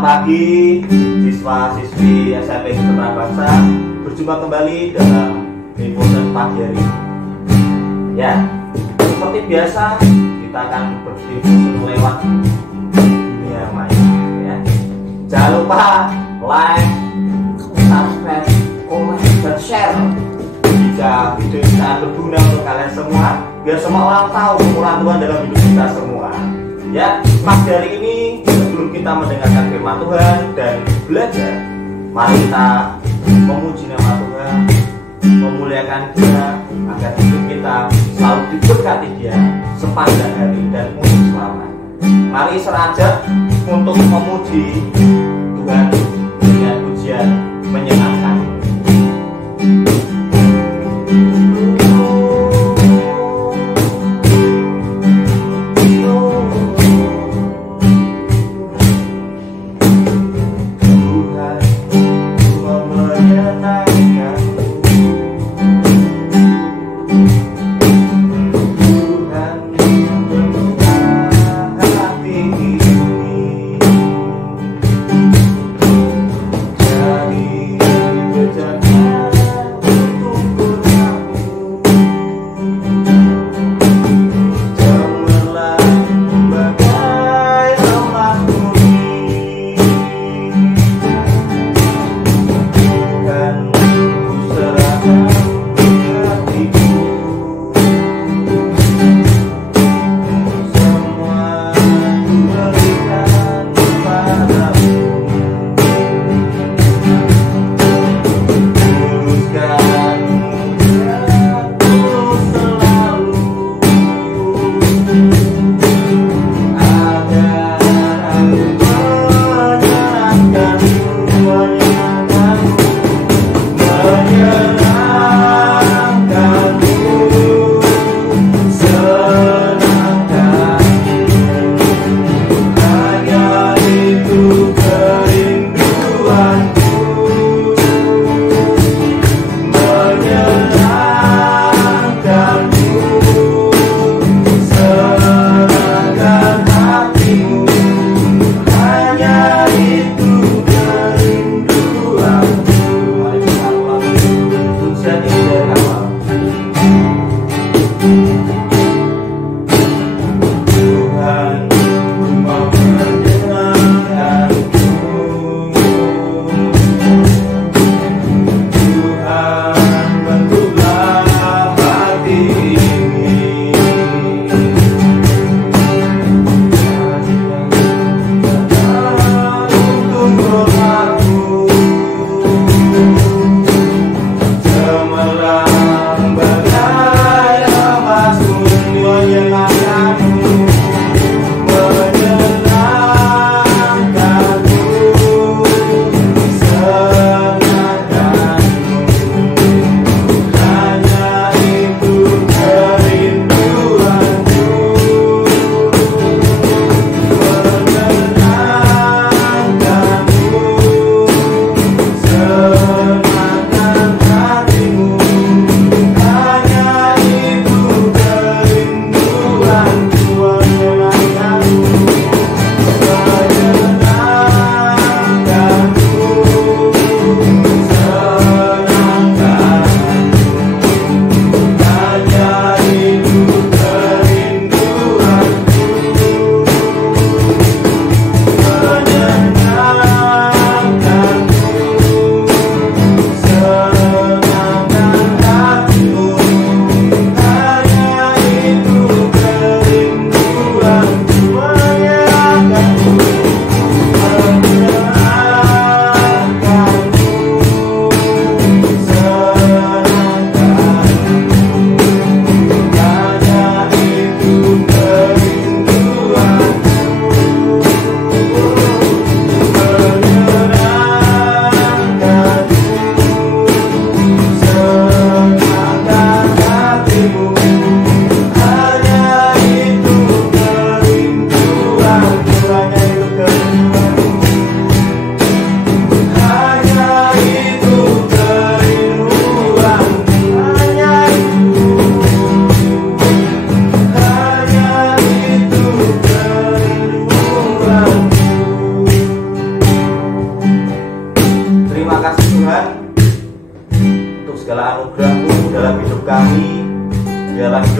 Selamat pagi siswa-siswi SMP Ketenaga Bangsa. Berjumpa kembali dalam info dan pagi hari ini. Ya, seperti biasa kita akan berdiskusi lewat dunia maya. Ya. Jangan lupa like, subscribe, komen, dan share jika video ini sangat berguna untuk kalian semua, biar semua orang tahu kemurahan Tuhan dalam hidup kita semua. Ya, pagi hari ini sebelum kita mendengarkan firman Tuhan dan belajar, mari kita memuji nama Tuhan, memuliakan Dia agar hidup kita selalu diberkati Dia sepanjang hari dan untuk selamanya. Mari seranjak untuk memuji Tuhan dengan pujian menyenangkan.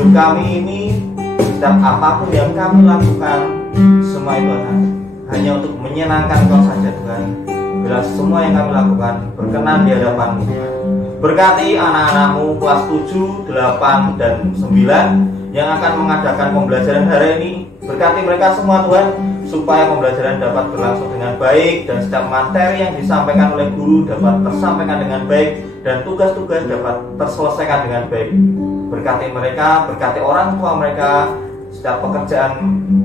hidup kami ini, setiap apapun yang kami lakukan, semua itu hanya untuk menyenangkan Kau saja Tuhan. Bila semua yang kami lakukan berkenan di hadapan-Mu. Berkati anak-anak-Mu kelas 7, 8, dan 9 yang akan mengadakan pembelajaran hari ini. Berkati mereka semua Tuhan, supaya pembelajaran dapat berlangsung dengan baik, dan setiap materi yang disampaikan oleh guru dapat tersampaikan dengan baik, dan tugas-tugas dapat terselesaikan dengan baik. Berkati mereka, berkati orang tua mereka, setiap pekerjaan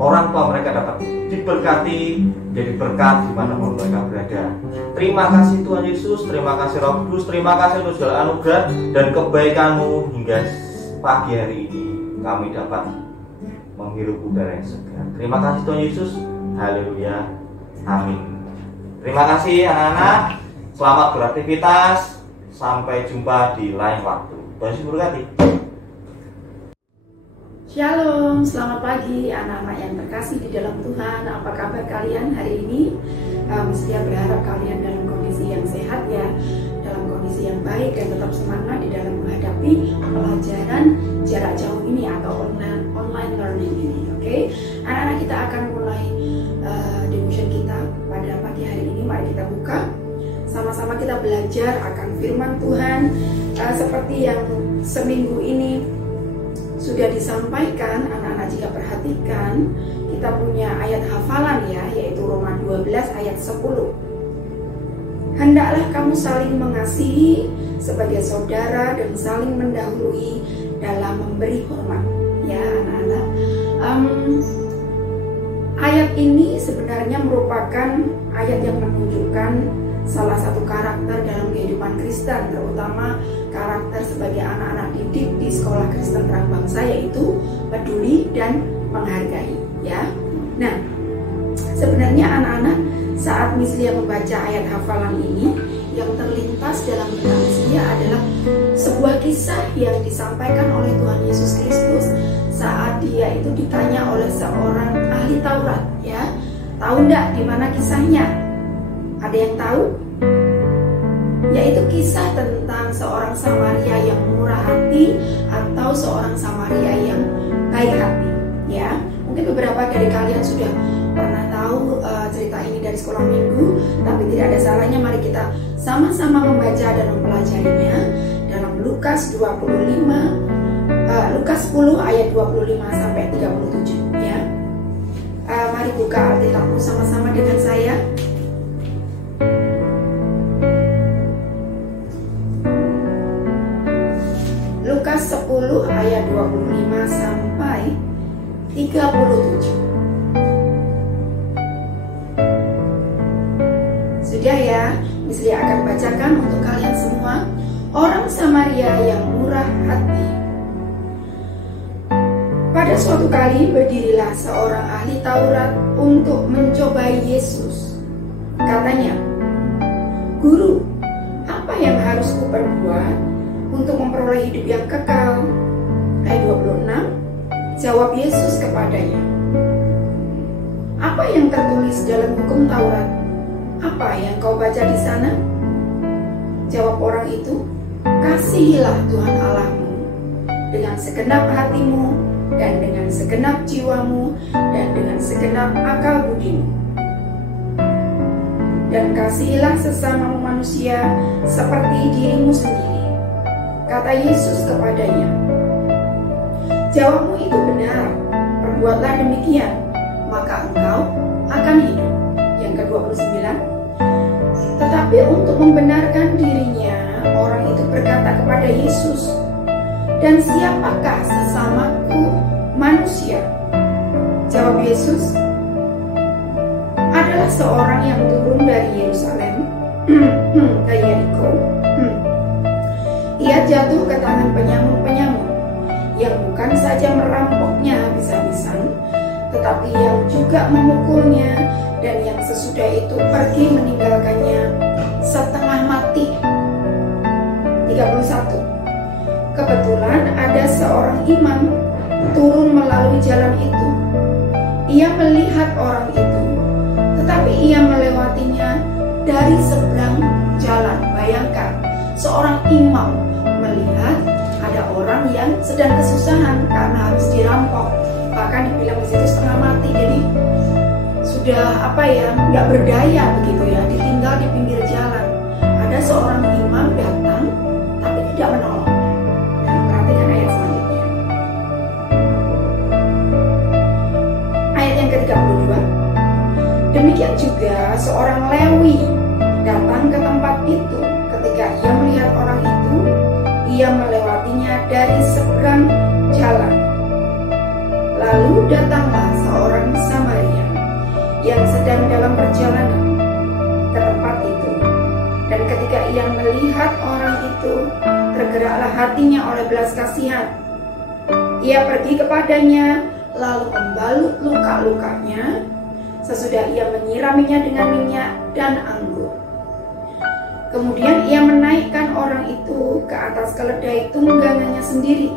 orang tua mereka dapat diberkati, jadi berkat dimanapun mereka berada. Terima kasih Tuhan Yesus, terima kasih Roh Kudus, terima kasih untuk segala anugerah dan kebaikan-Mu hingga pagi hari ini kami dapat menghirup udara yang segar. Terima kasih Tuhan Yesus. Haleluya. Amin. Terima kasih anak-anak. Selamat beraktivitas. Sampai jumpa di lain waktu. Tuhan Yesus berkati. Shalom, selamat pagi anak-anak yang terkasih di dalam Tuhan. Apa kabar kalian hari ini? Mestinya berharap kalian dalam kondisi yang sehat ya, dalam kondisi yang baik, dan tetap semangat di dalam menghadapi pelajaran jarak jauh ini atau online learning ini. Oke, anak-anak, kita akan mulai devotion kita pada pagi hari ini. Mari kita buka sama-sama, kita belajar akan firman Tuhan. Seperti yang seminggu ini sudah disampaikan, anak-anak jika perhatikan, kita punya ayat hafalan ya, yaitu Roma 12 ayat 10. Hendaklah kamu saling mengasihi sebagai saudara dan saling mendahului dalam memberi hormat. Ya anak-anak, ayat ini sebenarnya merupakan ayat yang menunjukkan salah satu karakter dalam kehidupan Kristen, terutama karakter sebagai anak-anak didik di sekolah Kristen Terang Bangsa, yaitu peduli dan menghargai ya. Nah, sebenarnya anak-anak saat Mislia membaca ayat hafalan ini, yang terlintas dalam benak Mislia adalah sebuah kisah yang disampaikan oleh Tuhan Yesus Kristus saat dia itu ditanya oleh seorang ahli Taurat ya. Tahu enggak di mana kisahnya? Ada yang tahu? Yaitu kisah tentang seorang Samaria yang murah hati atau seorang Samaria yang baik hati ya. Mungkin beberapa dari kalian sudah pernah tahu cerita ini dari sekolah minggu, tapi tidak ada salahnya mari kita sama-sama membaca dan mempelajarinya dalam Lukas 10 ayat 25 sampai 37 ya. Mari buka Alkitabmu sama-sama dengan saya. Lukas 10 ayat 25 sampai 37. Sudah ya, Mislia akan bacakan untuk kalian semua. Orang Samaria yang murah hati. Pada suatu kali berdirilah seorang ahli Taurat untuk mencobai Yesus. Katanya, "Guru, apa yang harus kuperbuat untuk memperoleh hidup yang kekal?" Ayat 26, jawab Yesus kepadanya, "Apa yang tertulis dalam hukum Taurat? Apa yang kau baca di sana?" Jawab orang itu, "Kasihilah Tuhan Allahmu dengan segenap hatimu, dan dengan segenap jiwamu, dan dengan segenap akal budimu. Dan kasihilah sesamamu manusia seperti dirimu sendiri." Kata Yesus kepadanya, "Jawabmu itu benar, perbuatlah demikian, maka engkau akan hidup." Yang ke-29, tetapi untuk membenarkan dirinya, orang itu berkata kepada Yesus, "Dan siapakah sesamaku manusia?" Jawab Yesus, "Adalah seorang yang turun dari Yerusalem ke Yeriko. Ia jatuh ke tangan penyamun-penyamun yang bukan saja merampoknya habis-habisan, tetapi yang juga memukulnya, dan yang sesudah itu pergi meninggalkannya setengah mati." 31, kebetulan ada seorang imam turun melalui jalan itu. Ia melihat orang itu, tetapi ia melewatinya dari seberang jalan. Bayangkan, seorang imam melihat ada orang yang sedang kesusahan karena harus dirampok, bahkan dibilang di situ setengah mati, jadi sudah nggak berdaya begitu ya, ditinggal di pinggir jalan. Ada seorang imam datang tapi tidak menolong. Nah, perhatikan ayat selanjutnya. Ayat yang ke-32. Demikian juga seorang Lewi datang ke tempat itu. Ketika ia melihat orang itu, ia melewatinya dari seberang jalan. Lalu datanglah seorang Samaria yang sedang dalam perjalanan ke tempat itu. Dan ketika ia melihat orang itu, tergeraklah hatinya oleh belas kasihan. Ia pergi kepadanya, lalu membalut luka-lukanya. Sesudah ia menyiraminya dengan minyak dan anggur. Kemudian ia menaikkan orang itu ke atas keledai tunggangannya sendiri,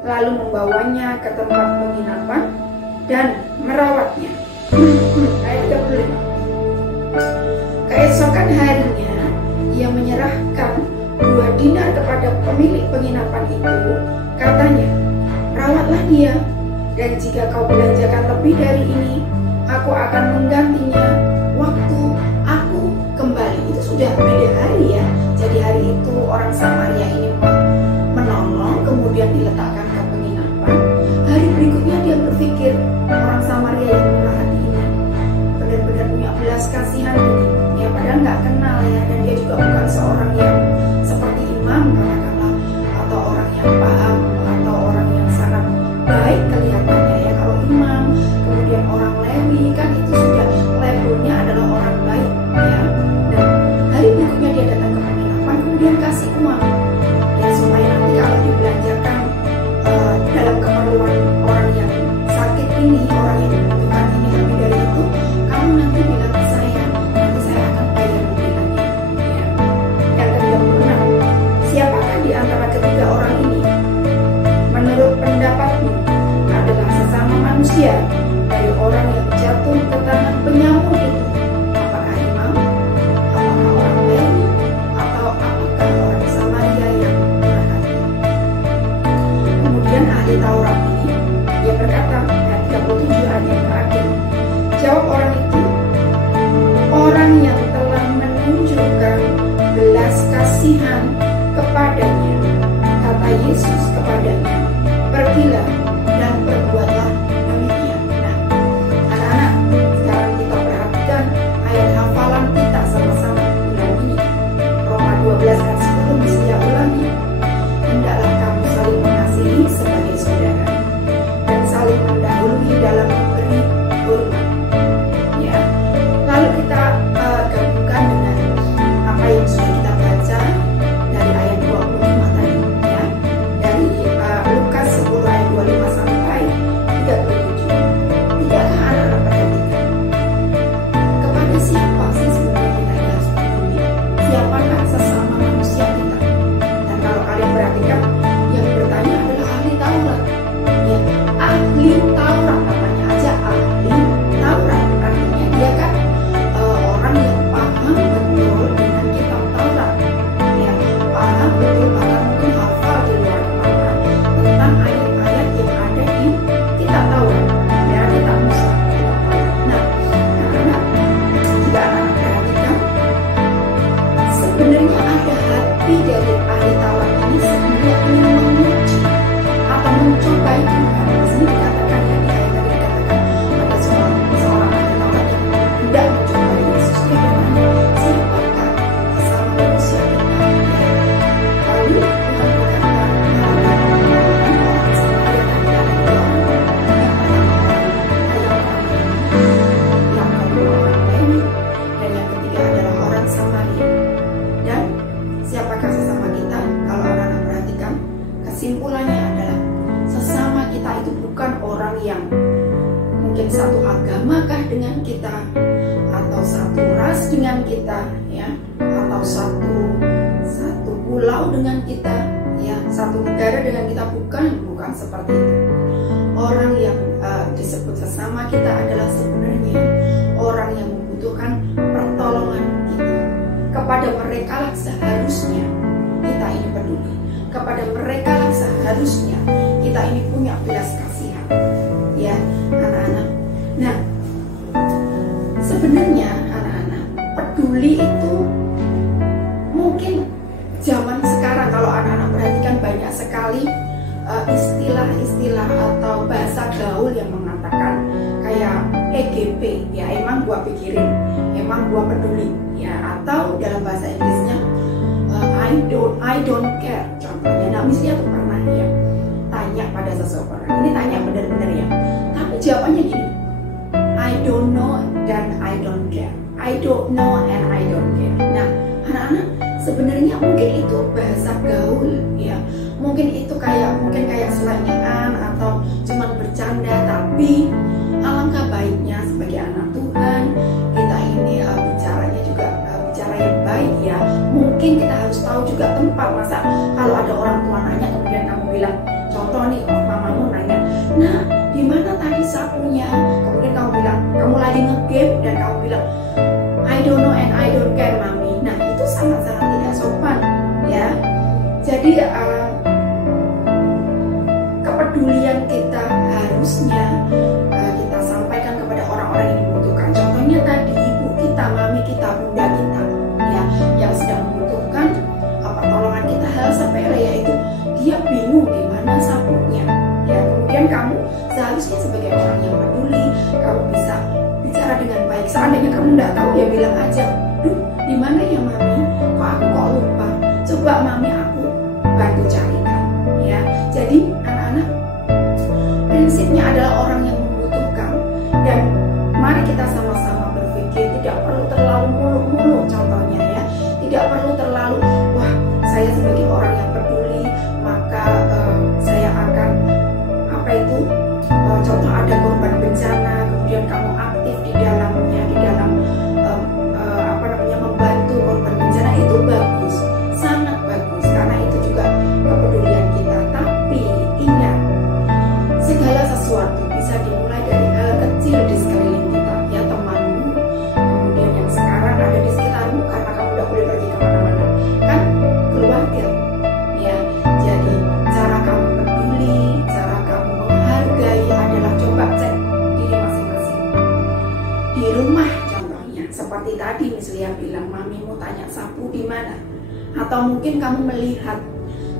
lalu membawanya ke tempat penginapan dan merawatnya. Ayat 35. Keesokan harinya ia menyerahkan 2 dinar kepada pemilik penginapan itu. Katanya, rawatlah dia, dan jika kau belanjakan lebih dari ini, aku akan menggantinya waktu aku kembali. Itu sudah beda hari ya. Jadi hari itu orang Samaria ini menolong, kemudian diletakkan ke penginapan. Hari berikutnya dia berpikir, orang Samaria yang murah hati ini benar-benar punya belas kasihan ini. Ya padahal nggak kenal ya, dan dia juga bukan seorang yang seperti imam katakanlah, atau orang yang paham, atau orang yang sangat baik kelihatannya ya. Kalau imam, kemudian orang Lewi, kan itu sudah labelnya adalah orang baik ya. Dan hari berikutnya dia datang ke penginapan, kemudian kasih uang ya, supaya nanti kalau dibelanjakan dalam keperluan orang yang sakit ini, orang yang membutuhkan ini lebih dari itu, kamu nanti bilang ke saya, nanti saya akan bayar lebih lagi ya. Yang ke-36, siapakah di antara ketiga orang ini menurut pendapatmu adalah sesama manusia dari orang yang jatuh ke tangan penyamun itu? Apakah imam, apakah orang Lewi, atau apakah orang Samaria yang murah hati? Kemudian ahli Taurat ini, dia berkata, ayat 37 ayat yang terakhir, jawab orang itu, orang yang telah menunjukkan belas kasihan kepadanya. Kata Yesus kepadanya, pergilah dan perbuatlah demikian. Nah, anak-anak, sekarang kita perhatikan ayat hafalan kita sama-sama bulan ini. Roma 12 ayat 10 mesti ulangi. Hendaklah kamu saling mengasihi sebagai saudara dan saling mendahului dalam memberi hormat. Ya. Lalu kita gabungkan dengan apa yang sudah kita baca dari ayat 25 tadi ya. Dari Lukas 10 ayat 25 sampai 37. Tidakkah anak-anak perhatikan? Kepada siapa sih sebenarnya kita harus peduli? Siapakah sesama manusia kita? Dan kalau kalian perhatikan, yang bertanya adalah ahli Taurat. Ya, ahli Taurat namanya aja ahli Taurat. Artinya dia kan orang yang paham betul dengan kitab Taurat. Ya, paham betul, bahkan mungkin hafal di luar kepala tentang ayat-ayat yang ada di kitab Taurat. Ya, kitab Musa, kitab Taurat. Nah, anak-anak, jika anak-anak perhatikan, sebenarnya ada hati dari ahli Taurat ini sebenarnya ingin menguji atau mencobai Tuhan. Di sini dikatakan ya, di ayat tadi dikatakan ada seorang ahli Taurat yang tidak mencobai Yesus. Dia bertanya, siapakah sesama manusia kita? Lalu Tuhan berkata, orang Samaria tadi ada 2 orang. Yang kedua orang Lewi, dan yang ketiga adalah orang Samaria. Dan siapakah sesama kita? Kalau anak-anak perhatikan, kesimpulannya adalah sesama kita itu bukan orang yang mungkin satu agamakah dengan kita, atau satu ras dengan kita ya, atau satu pulau dengan kita ya, satu negara dengan kita, bukan seperti itu. Orang yang disebut sesama kita adalah sebenarnya orang yang membutuhkan pertolongan kita. Kepada mereka lah seharusnya kita ini peduli. kepada mereka lah seharusnya kita ini punya belas kasihan, ya anak-anak. Nah, sebenarnya anak-anak, peduli itu mungkin zaman sekarang kalau anak-anak perhatikan banyak sekali istilah-istilah atau bahasa gaul yang mengatakan kayak EGP, ya emang gua pikirin, emang gua peduli, ya, atau dalam bahasa Inggrisnya I don't care contohnya. Nah, misalnya tuh pernah ya tanya pada seseorang, ini tanya benar-benar ya, tapi jawabannya gini, I don't know dan I don't care, I don't know and I don't care. Nah anak-anak, sebenarnya mungkin itu bahasa gaul, ya mungkin itu kayak selengean atau cuman bercanda, tapi alangkah baiknya sebagai anak Tuhan kita ini bicaranya juga bicara yang baik, ya. Mungkin kita harus tahu juga tempat. Masa kalau ada orang tua nanya kemudian kamu bilang, contoh nih, mamamu nanya, nah di mana tadi sapunya, kemudian kamu bilang kamu lagi nge-game dan kamu bilang I don't know and I don't care mami. Nah itu sangat-sangat tidak sopan, ya. Jadi kepedulian kita harusnya kita sampaikan kepada orang-orang yang membutuhkan. Contohnya tadi ibu kita, mami kita, bunda kita, ya, yang sedang membutuhkan pertolongan kita, hal sepele yaitu dia bingung di mana sapunya, ya. Kemudian kamu seharusnya sebagai orang yang peduli, kamu bisa bicara dengan baik. Seandainya kamu tidak tahu, ya bilang aja, duh di mana ya mami, kok lupa, coba mami aku bantu carikan, ya. Jadi anak-anak, prinsipnya adalah orang yang membutuhkan, dan mari kita sama-sama berpikir tidak perlu terlalu muluk-muluk, contohnya ya, tidak perlu terlalu wah saya sebagai orang yang peduli maka saya akan contoh ada korban bencana, kemudian kamu aktif di dalamnya, di dalam membantu korban bencana, itu bagus, sangat bagus, karena itu juga kepedulian kita. Tapi ingat, segala sesuatu bisa dimulai dari hal kecil di sekeliling kita, ya, temanmu, kemudian yang sekarang ada di sekitarmu karena kamu udah boleh pergi kemana-mana, kan, keluarga, ya. Jadi cara kamu peduli, cara kamu menghargai adalah coba cek diri masing-masing di rumah. Contohnya seperti tadi misalnya bilang mamimu tanya sapu di mana, atau mungkin kamu melihat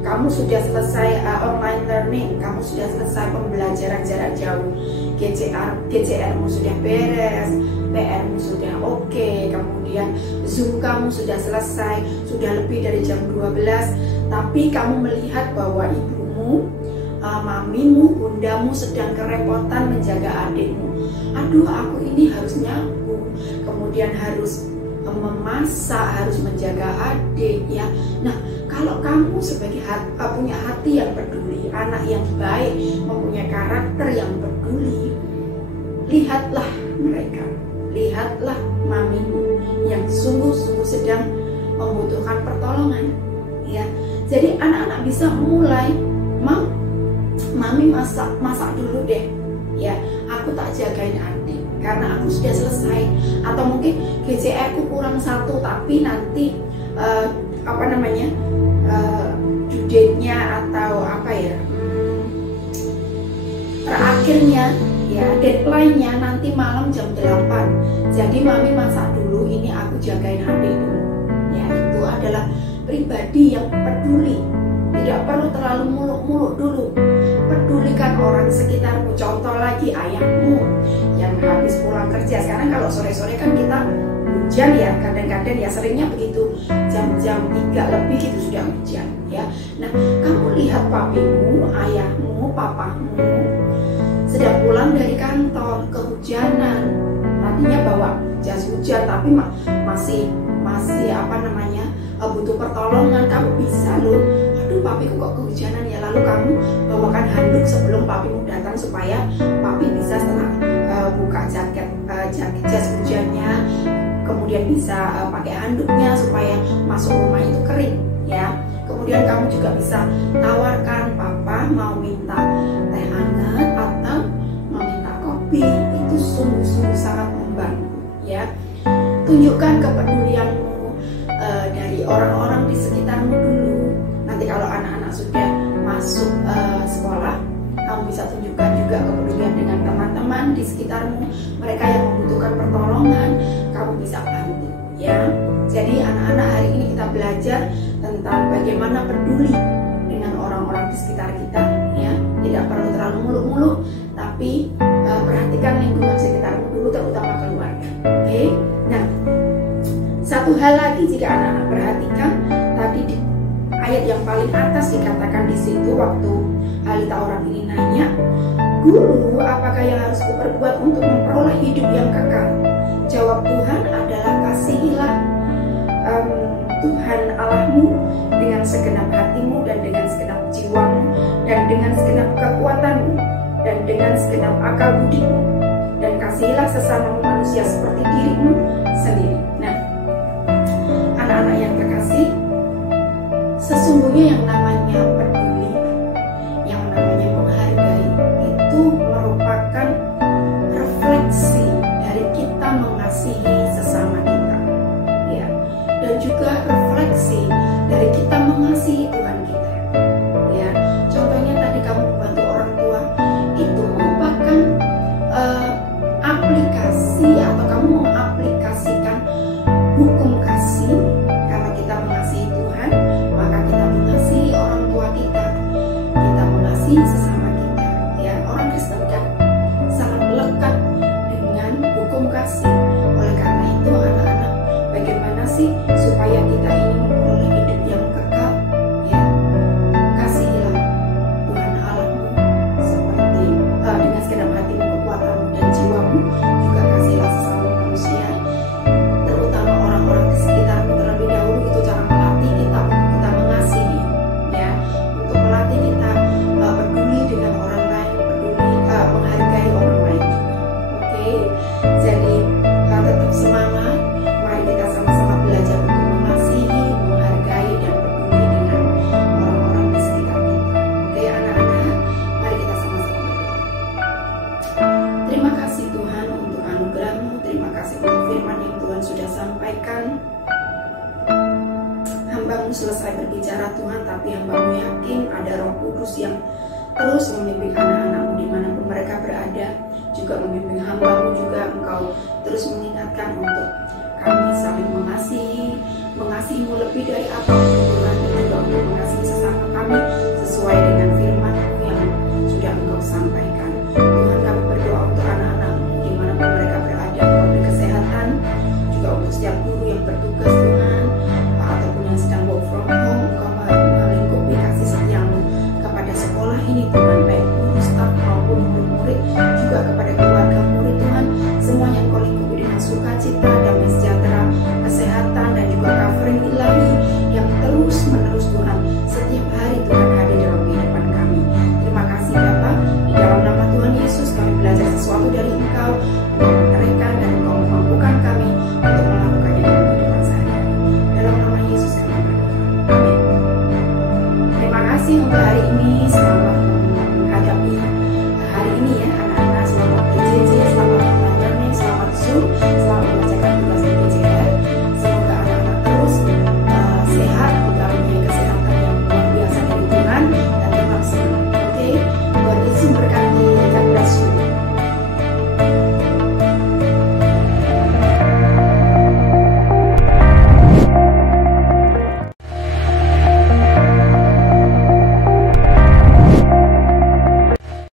kamu sudah selesai online learning, kamu sudah selesai pembelajaran jarak jauh, GCR-mu sudah beres, PR-mu sudah oke, kemudian Zoom kamu sudah selesai, sudah lebih dari jam 12, tapi kamu melihat bahwa ibumu, mamimu, bundamu sedang kerepotan menjaga adikmu. Aduh, aku ini harus nyapu, kemudian harus memasak, harus menjaga adik, ya. Nah, kalau kamu sebagai punya hati yang peduli, anak yang baik, mempunyai karakter yang peduli, lihatlah mereka, lihatlah mamimu yang sungguh-sungguh sedang membutuhkan pertolongan, ya. Jadi anak-anak bisa mulai, mami masak dulu deh, ya, aku tak jagain adik karena aku sudah selesai, atau mungkin GCR ku kurang satu tapi nanti due date-nya atau terakhirnya, ya, deadline-nya nanti malam jam 8, jadi mami masak dulu, ini aku jagain adik dulu, ya. Itu adalah pribadi yang peduli, tidak perlu terlalu muluk-muluk dulu, pedulikan orang sekitarmu. Contoh lagi ayahmu yang habis pulang kerja, sekarang kalau sore-sore kan kita hujan, ya, kadang-kadang ya seringnya begitu, jam-jam 3 lebih gitu sudah hujan, ya. Nah, kamu lihat papimu, ayahmu, papamu sedang pulang dari kantor, kehujanan, tadinya bawa jas hujan tapi masih butuh pertolongan, kamu bisa loh, aduh papiku kok kehujanan ya, lalu kamu bawakan handuk sebelum papimu datang supaya papi bisa setelah buka jaket jas hujannya, kemudian bisa pakai handuknya supaya masuk rumah itu kering, ya. Kemudian kamu juga bisa tawarkan, papa mau minta teh hangat atau mau minta kopi, itu sungguh-sungguh sangat membantu, ya. Tunjukkan kepedulianmu dari orang-orang di sekitarmu dulu. Nanti kalau anak-anak sudah masuk sekolah, kamu bisa tunjukkan juga kepedulian dengan teman-teman di sekitarmu, mereka yang membutuhkan pertolongan, kamu bisa bantu, ya. Jadi anak-anak, hari ini kita belajar tentang bagaimana peduli dengan orang-orang di sekitar kita, ya. Tidak perlu terlalu muluk-muluk, tapi perhatikan lingkungan sekitarmu dulu, terutama keluarga. Oke. Nah, satu hal lagi jika anak-anak perhatikan, tadi di ayat yang paling atas dikatakan di situ waktu Halita orang ini nanya, "Guru, apakah yang harus kuperbuat untuk memperoleh hidup yang kekal?" Jawab Tuhan adalah, "Kasihilah Tuhan Allahmu dengan segenap hatimu dan dengan segenap jiwamu dan dengan segenap kekuatanmu dan dengan segenap akal budimu, dan kasihilah sesama manusia seperti dirimu sendiri." Nah, anak-anak yang terkasih, sesungguhnya yang namanya peduli, yang namanya menghargai, itu merupakan refleksi dari kita mengasihi sesama kita, ya, dan juga refleksi dari kita mengasihi Tuhan kita, ya. Contohnya tadi kamu membantu orang tua, itu merupakan aplikasi atau kamu mengaplikasikan hukum kasih. Karena kita mengasihi Tuhan, maka kita mengasihi orang tua kita mengasihi sesama kita, ya. Orang Kristen kan sangat lekat dengan hukum kasih. Oleh karena itu anak-anak, bagaimana sih supaya kita ini memperoleh hidup yang kekal, ya? Kasihilah Tuhan Allahmu seperti dengan segenap hatimu, kekuatanmu dan jiwamu, juga kasihilah sesama manusia, terutama orang-orang di sekitarmu terlebih dahulu. Itu cara melatih kita untuk kita mengasihi, ya, untuk melatih kita peduli dengan orang lain, menghargai orang lain juga. Oke, jadi tetap semangat. Mari kita sama-sama belajar untuk mengasihi, menghargai dan peduli dengan orang-orang di sekitar kita. Oke anak-anak, mari kita sama-sama berdoa. Terima kasih Tuhan untuk anugerah-Mu, terima kasih untuk firman yang Tuhan sudah sampaikan. Hamba-Mu selesai berbicara Tuhan, tapi hamba-Mu yakin ada Roh Kudus yang terus membimbing anak-anak-Mu dimanapun mereka berada, juga membimbing hamba-Mu juga. Engkau terus mengingatkan untuk kami saling mengasihi, mengasihi-Mu lebih dari apapun Tuhan, dan juga untuk mengasihi sesama